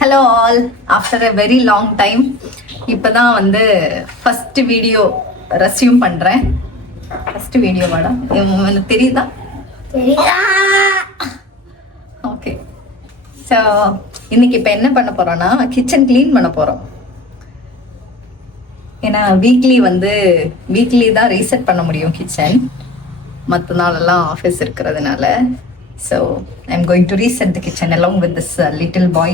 Hello all, after a very long time இப்போதான் வந்து first video resume பண்ணுறேன். First video madam எனக்கு தெரியுதா? ஓகே. ஸோ இன்னைக்கு இப்போ என்ன பண்ண போகிறோன்னா கிச்சன் க்ளீன் பண்ண போகிறோம். ஏன்னா வீக்லி தான் ரீசெட் பண்ண முடியும் கிச்சன், மற்ற நாளெல்லாம் ஆஃபீஸ் இருக்கிறதுனால. So I'm going to reset the kitchen along with this little boy.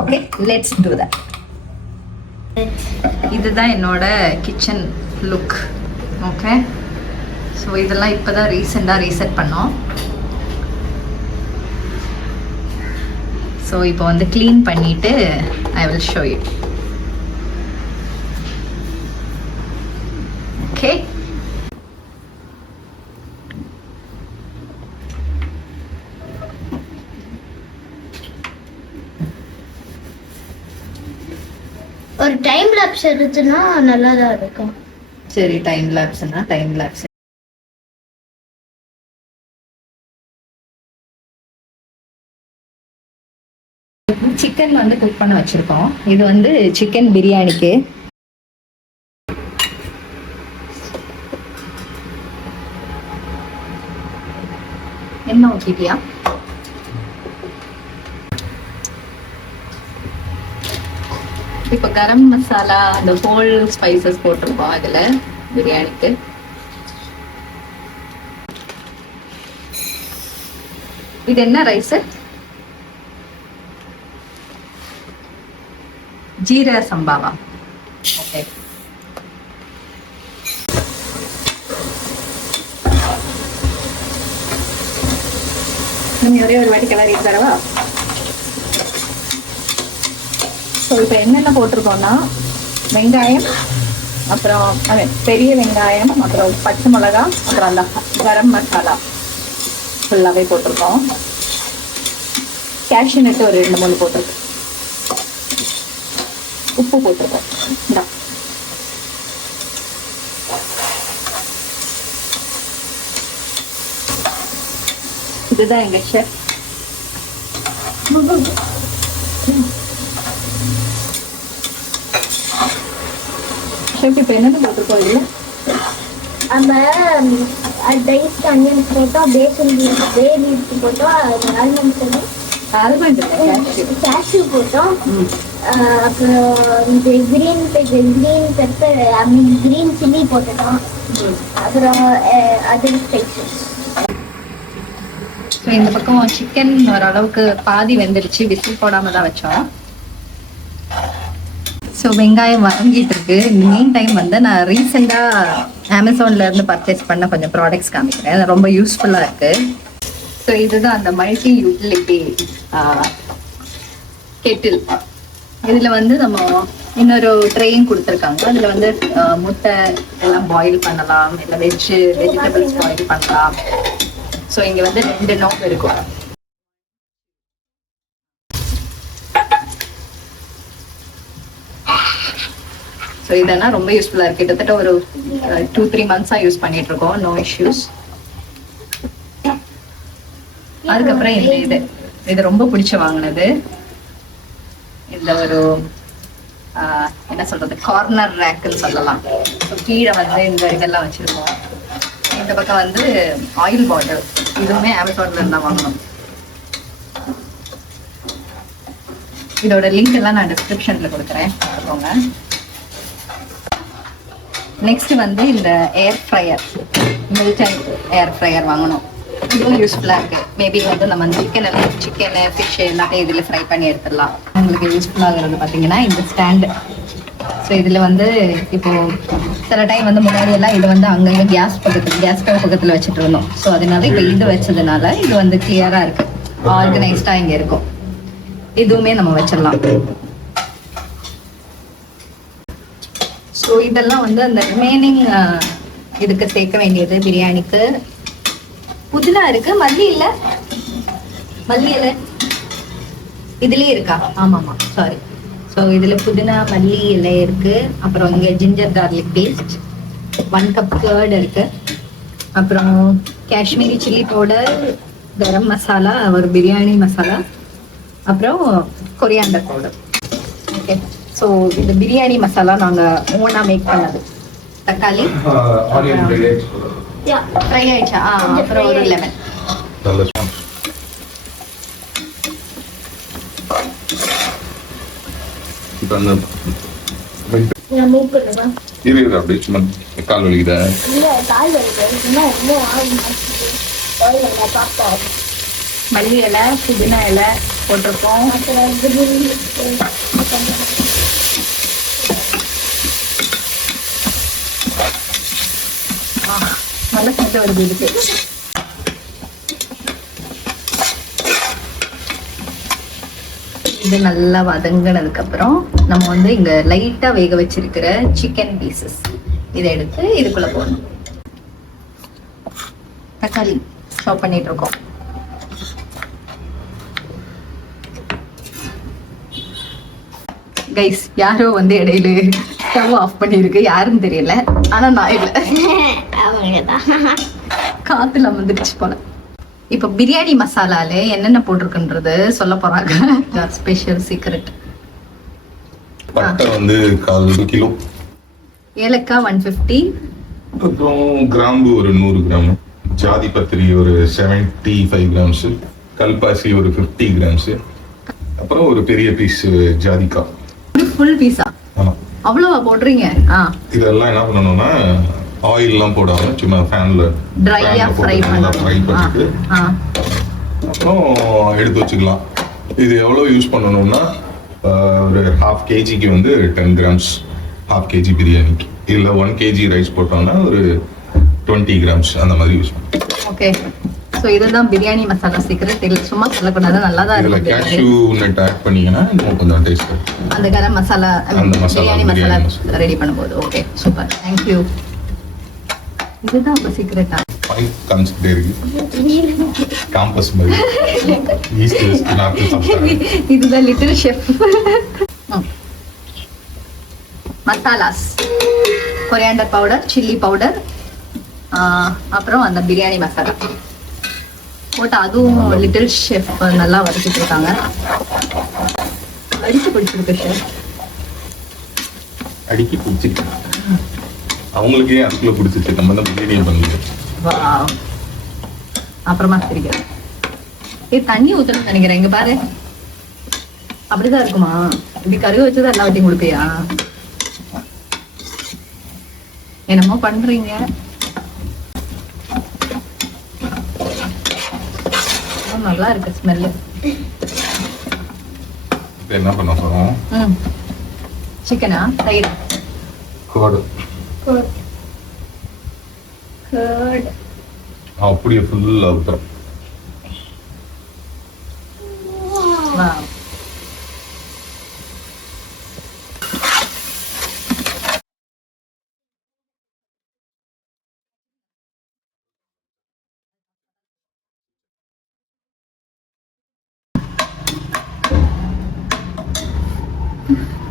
Okay, let's do that. இதுதான் என்னோட கிச்சன் லுக். ஓகே, ஸோ இதெல்லாம் இப்போ தான் ரீசெண்டாக ரீசெட் பண்ணோம். ஸோ இப்போ வந்து க்ளீன் பண்ணிவிட்டு I will show you. Okay, ஒரு டைம் லாப்ஸ் எடுத்துனா நல்லா தான் இருக்கும். சரி, டைம் லாப்ஸ்னா டைம் லாப்ஸ். சிக்கன் வந்து குக் பண்ண வச்சிருக்கோம். இது வந்து சிக்கன் பிரியாணிக்கு. என்ன ஊற்றிட்டியா? இப்போ கரம் மசாலா அந்த ஹோல் ஸ்பைசஸ் போட்டிருக்கோம் அதில் பிரியாணிக்கு. இது என்ன ரைஸ்? ஜீரா சம்பாவா? ஓகே. ஒரே ஒரு வாட்டி கிளறி தரவா? ஸோ இப்போ என்னென்ன போட்டிருக்கோன்னா வெங்காயம், அப்புறம் பெரிய வெங்காயம், அப்புறம் பச்சை மிளகா, அப்புறம் அந்த கரம் மசாலா ஃபுல்லாகவே போட்டிருக்கோம். கேஷ்யூ நட்டு ஒரு 2-3 போட்டிருக்கோம். உப்பு போட்டிருக்கோம். இந்தா இதுதான் எங்கள் ஷெஃப். இப்போ என்னென்ன போட்டிருக்கோம் இதில்? நம்ம டைஸ்ட் அனியன் போட்டோம், பேசன் லீஃப் போட்டோம், ஆல்மண்ட் கேஷ்யூ போட்டோம், அப்புறம் இந்த கிரீன் பெப்பர் கிரீன் சில்லி போட்டுட்டோம், அப்புறம் அதர் ஸ்பைசஸ். ஸோ இந்த பக்கம் சிக்கன் ஓரளவுக்கு பாதி வெந்துருச்சு, விசில் போடாமல் தான் வச்சோம். ஸோ வெங்காயம் வதங்கிட்டு இருக்கு. இந்த மீன் டைம் வந்து நான் ரீசெண்டாக அமேசான்லேருந்து பர்ச்சேஸ் பண்ண கொஞ்சம் ப்ராடக்ட்ஸ் காமிக்கிறேன். அது ரொம்ப யூஸ்ஃபுல்லாக இருக்குது. ஸோ இதுதான் அந்த மல்டி யூட்டிலிட்டி கெட்டில். இதில் வந்து நம்ம இன்னொரு ட்ரெயின் கொடுத்துருக்காங்க. அதில் வந்து முட்டை எல்லாம் பாயில் பண்ணலாம், இல்லை வெஜிடபிள்ஸ் பாயில் பண்ணலாம். ஸோ இங்கே வந்து 2 நோட் இருக்கும். ஸோ இதெல்லாம் ரொம்ப யூஸ்ஃபுல்லாக இருக்குது. கிட்டத்தட்ட ஒரு 2-3 மந்த்ஸாக யூஸ் பண்ணிட்டு இருக்கோம், நோ இஷ்யூஸ். அதுக்கப்புறம் இது ரொம்ப பிடிச்ச வாங்கினது இந்த ஒரு என்ன சொல்றது, கார்னர் ரேக்குன்னு சொல்லலாம். ஸோ கீழே வந்து இந்த இதெல்லாம் வச்சிருக்கோம். இந்த பக்கம் வந்து ஆயில் பாட்டில், இதுவுமே அமேசான்ல இருந்தா வாங்கணும். இதோட லிங்க் எல்லாம் நான் டிஸ்கிரிப்ஷன்ல கொடுக்குறேன், பார்த்துக்கோங்க. நெக்ஸ்ட் வந்து இந்த ஏர் ஃப்ரையர், மில்டன் ஏர் ஃப்ரையர் வாங்கணும். இதுவும் யூஸ்ஃபுல்லாக இருக்குது. மேபி வந்து நம்ம சிக்கனு ஃபிஷ் எல்லாத்தையும் இதில் ஃப்ரை பண்ணி எடுத்துடலாம். உங்களுக்கு யூஸ்ஃபுல்லாகிறது பார்த்தீங்கன்னா இந்த ஸ்டாண்டு. ஸோ இதில் வந்து இப்போது சில டைம் வந்து முன்னாடியெல்லாம் இது வந்து அங்கங்கே கேஸ் ஸ்டவ் பக்கத்தில் வச்சுட்டு இருந்தோம். ஸோ அதனால இப்போ இது வச்சதுனால இது வந்து கிளியராக இருக்குது, ஆர்கனைஸ்டாக இங்கே இருக்கும். இதுவுமே நம்ம வச்சிடலாம். ஸோ இதெல்லாம் வந்து அந்த ரிமைனிங் இதுக்கு சேர்க்க வேண்டியது. பிரியாணிக்கு புதினா இருக்கு, மல்லி இல்லை, மல்லி இலை இதுலேயே இருக்கா? ஆமாம்மா, சாரி. ஸோ இதில் புதினா மல்லி இலை இருக்கு. அப்புறம் இங்கே ginger garlic paste, 1 cup curd இருக்கு. அப்புறம் காஷ்மீரி சில்லி பவுடர், கரம் மசாலா, ஒரு பிரியாணி மசாலா, அப்புறம் கொரியாண்டர் பவுடர். ஓகே, ஸோ இந்த பிரியாணி மசாலா நாங்கள் ஓனாக மேக் பண்ணது. தக்காளி ஃப்ரை ஆயிடுச்சா? அப்புறம் ஒரு லெமன். கால் வலிக்குதா? மல்லி இலை, புதினா இலை போட்டிருக்கோம். நல்ல சண்டை வருது இதுக்கு. இது நல்லா வதங்கினதுக்கு அப்புறம் நம்ம வந்து இங்க லைட்டா வேக வச்சிருக்கிற சிக்கன் பீசஸ் இதை எடுத்து இதுக்குள்ள போடணும். தக்காளி சாப் பண்ணிட்டு இருக்கோம். கைஸ், யாரோ வந்து இடையில ஸ்டவ் ஆஃப் பண்ணிருக்கு, யாருன்னு தெரியல. ஆனா நான் இல்ல, காத்துல வந்துடுச்சு போல. இப்ப பிரியாணி மசாலால என்னென்ன போட்டிருக்குன்றது சொல்ல போறாங்க. Special secret. பட்டை வந்து 1/4 கிலோ, ஏலக்காய் 150, அப்புறம் கிராம்பு ஒரு 100 கிராம், ஜாதி பத்திரி ஒரு 75 கிராம்ஸ், கல்பாசி ஒரு 50 கிராம்ஸ், அப்புறம் ஒரு பெரிய பீஸ் ஜாதிக்காய். ஃபுல் பீஸா? ஆமா. அவ்வளவா போடுறீங்க? இதெல்லாம் என்ன பண்ணணும்னா ஆயில் எல்லாம் போடாம சும்மா ஃபேன்ல ட்ரையா ஃப்ரை பண்ணிட்டு அப்புறம் எடுத்து வச்சுக்கலாம். இது எவ்வளவு யூஸ் பண்ணணும்னா ஒரு 1/2 kgக்கு வந்து 10 கிராம்ஸ், 1/2 kg பிரியாணிக்கு. இல்ல 1 kg ரைஸ் போட்டோம்னா ஒரு 20 கிராம்ஸ் அந்த மாதிரி யூஸ் பண்ணலாம். ஓகே, சோ இதுதான் பிரியாணி மசாலா சீக்ரெட். இல்ல சும்மா சொல்லக்கூடாது, நல்லா தான் இதுல இருக்கு. கேஷ்யூ நட் ஆட் பண்ணீங்கன்னா இன்னும் கொஞ்சம் டேஸ்ட் இருக்கும். அந்த கரம் மசாலா, பிரியாணி மசாலா ரெடி பண்ணும்போது. Okay, super, thank you. இதுதான் அப்ப சீக்ரெட்டா? பாயிண்ட் காமிச்சிட்டே இருக்கு. காம்பஸ் மாதிரி ஈஸ்ட் வெஸ்ட் நார்த் சவுத். இதுதான் லிட்டில் ஷெஃப். மசாலாஸ், கொரியாண்டர் பவுடர், சில்லி பவுடர், அப்புறம் அந்த பிரியாணி மசாலா போட்டு அதுவும் லிட்டில் ஷெஃப் நல்லா வதக்கிட்டு இருக்காங்க. அடிச்சு பிடிச்சிருக்கு ஷெஃப். அடிக்கி பிடிச்சிருக்கு. அவங்களுக்கே அதுக்குள்ள பிடிச்சிருக்கு. நம்ம தான் பிரியாணி பண்ணுங்க. வாவ். அப்புறமா தெரியும். இது தண்ணி ஊத்தணும்னு நினைக்கிறேன். இங்க பாரு, அப்படிதான் இருக்குமா? இப்படி கருக வச்சுதான் எல்லா வட்டியும் கொடுப்பியா? என்னமோ பண்றீங்க. நல்லா இருக்கு ஸ்மெல்லு. இப்போ என்ன பண்ண போறோம்? சிக்கனா தயிர் கோடு அப்படியே ஃபுல்லா ஊத்துறோம். வாவ்.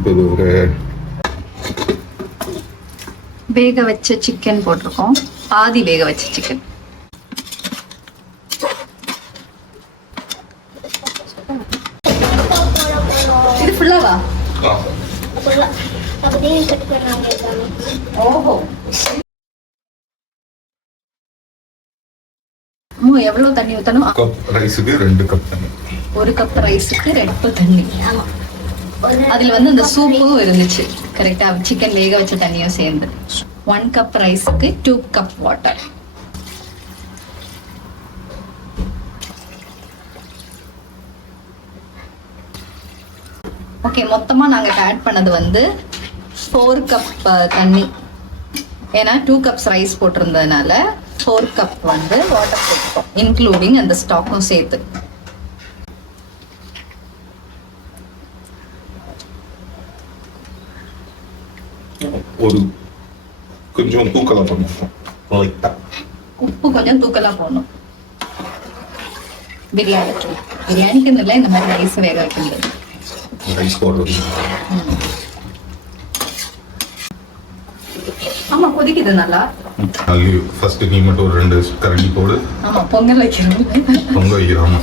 இது ஒரு வேக வச்ச சிக்கன் போட்டிருக்கோம். பாதி வேக வச்ச சிக்கன். இது ஃபுல்லாவா? ஓஹோ. எவ்வளவு தண்ணி ஊத்தணும்? கப் ரைஸுக்கு 2 கப் தண்ணி. 1 கப் ரைஸுக்கு 2 கப் தண்ணி. அதுல வந்து அந்த சூப்பும் இருந்துச்சு கரெக்டா, சிக்கன் வேக வச்ச தண்ணியும் சேர்ந்து. 1 கப் ரைஸுக்கு 2 கப் வாட்டர். ஓகே, மொத்தமா நாங்க ஆட் பண்ணது வந்து 4 கப் தண்ணி. ஏன்னா 2 கப்ஸ் ரைஸ் போட்டிருந்ததுனால 4 கப் வந்து வாட்டர் போட்டுப்போம், இன்க்ளூடிங் அந்த ஸ்டாக்கும் சேர்த்து. ஒரு கொஞ்சம் தூக்கலா பண்ணுவோம். லைட்டா உப்பு கொஞ்சம் தூக்கலா போடணும். பிரியாணிக்கு இல்லை, இந்த மாதிரி ரைஸ் வேக வைக்கிறது. ரைஸ் போடுறது. ஆமா, கொதிக்குது நல்லா. ஃபர்ஸ்ட் நீ மட்டும் ஒரு 2 கரண்டி போடு. ஆமா, பொங்கல் வைக்கணும். பொங்கல் வைக்கிறோம்.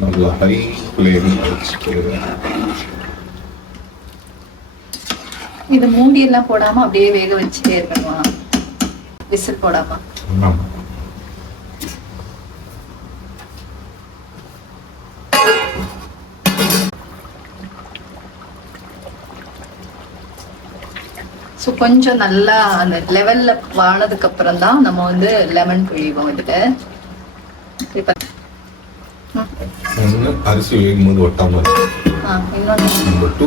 நல்லா ஹை ஃப்ளேம் வச்சுட்டு இது மூடி எல்லாம் போடாம அப்படியே வேக வச்சுட்டே இருக்கணுமா? விசில் போடாம? ஆமா. ஸோ கொஞ்சம் நல்லா அந்த லெவல்ல வானதுக்கு அப்புறம் தான் நம்ம வந்து லெமன் புழிவோம் இதுல. இப்ப ஒன்று அரிசி வேகும் போது ஒட்டாம இன்னொன்று நம்பர் 2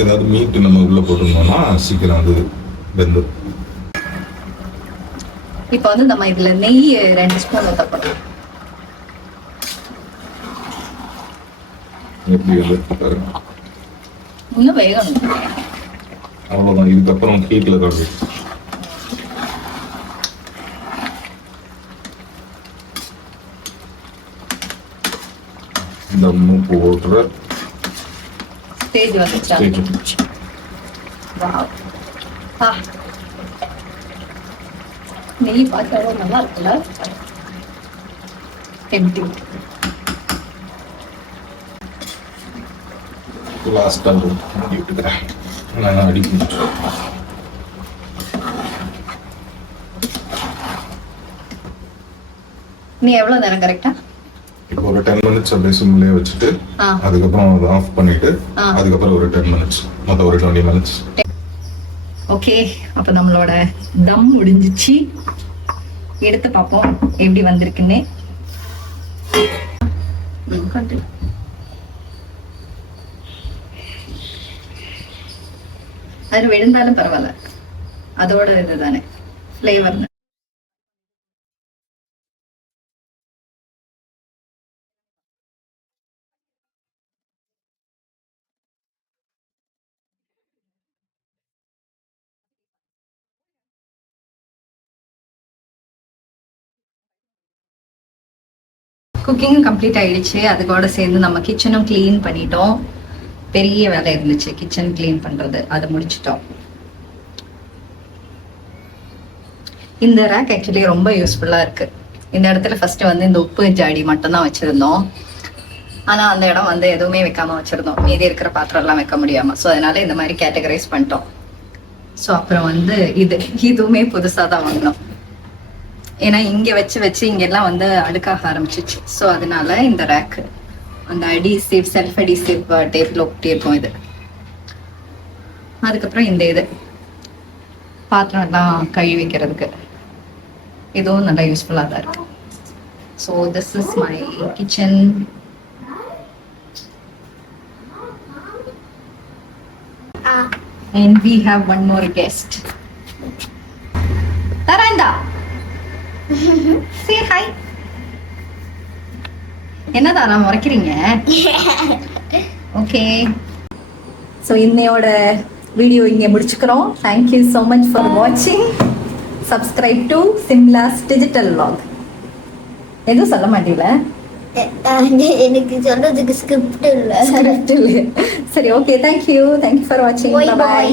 ஏதாவது மீட் நம்ம உள்ள போட்டுருந்தோம்னா சீக்கிரம் அது வெந்து. இப்போ வந்து நம்ம இதுல நெய் 2 ஸ்பூன் ஊற்றப்படும். எப்படி வந்து இன்னும் வேகணும். அவ்வளோதான். இதுக்கப்புறம் ஹீட்ல தான் தம்மு போடுற ஸ்டேஜ் வந்துச்சா? ஸ்டேஜ். வாவ். நெய் பார்த்தாலும் நல்லா இருக்குல்ல? எப்படி லாஸ்ட்டாக மூடி விட்டுக்கிறேன். நான் அடிக்கணும். நீ எவ்வளவு நேரம் கரெக்டா? இப்போ ஒரு 10 மினிட்ஸ் அப்படியே சிம்லேயே வச்சுட்டு அதுக்கப்புறம் அதை ஆஃப் பண்ணிட்டு அதுக்கப்புறம் ஒரு 10 மினிட்ஸ், மொத்தம் ஒரு 20 மினிட்ஸ். ஓகே, அப்போ நம்மளோட தம் முடிஞ்சிச்சு. எடுத்து பார்ப்போம் எப்படி வந்திருக்குன்னு. அது விழுந்தாலும் பரவாயில்ல, அதோட இதுதானே ஃப்ளேவர். குக்கிங் கம்ப்ளீட் ஆயிடுச்சு. அதுக்கூட சேர்ந்து நம்ம கிச்சனும் க்ளீன் பண்ணிட்டோம். பெரிய வேலை இருந்துச்சு கிச்சன் க்ளீன் பண்றது, அதை முடிச்சிட்டோம். இந்த ரேக் ஆக்சுவலி ரொம்ப யூஸ்ஃபுல்லா இருக்கு. இந்த இடத்துல ஃபர்ஸ்ட் வந்து இந்த உப்பு ஜாடி மட்டும் தான் வச்சிருந்தோம். ஆனா அந்த இடம் வந்து எதுவுமே வைக்காம வச்சிருந்தோம், மீதி இருக்கிற பாத்திரம் எல்லாம் வைக்க முடியாம. ஸோ அதனால இந்த மாதிரி கேட்டகரைஸ் பண்ணிட்டோம். ஸோ அப்புறம் வந்து இதுவுமே புதுசா தான் வாங்கினோம். ஏன்னா இங்க வச்சு இங்கெல்லாம் வந்து அழுக்காக ஆரம்பிச்சிச்சு. ஸோ அதனால இந்த ரேக்கு அந்த அடிசிவ் செல்ஃப் அடிசிவ் டேப்ல ஒட்டி இருக்கும் இது. அதுக்கப்புறம் இந்த இது பாத்திரம் எல்லாம் கழுவி வைக்கிறதுக்கு இதுவும் நல்லா யூஸ்ஃபுல்லா தான் இருக்கு. So this is my kitchen. And we have one more guest. Taranda. Say hi. என்ன தாரா முறைக்கிறீங்க? ஓகே, ஸோ இன்னையோட வீடியோ இங்கே முடிச்சுக்கிறோம். தேங்க்யூ ஸோ மச் ஃபார் வாட்சிங். Subscribe to Simla's digital vlog. எதுவும் சொல்ல மாட்டீங்கள? எனக்கு சொல்றதுக்கு ஸ்கிரிப்ட் இல்லை. சரி, ஓகே, தேங்க்யூ ஃபார் வாட்சிங். Bye.